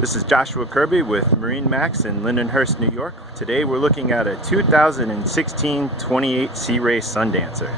This is Joshua Kirby with MarineMax in Lindenhurst, New York. Today we're looking at a 2016 28 Sea Race Sundancer.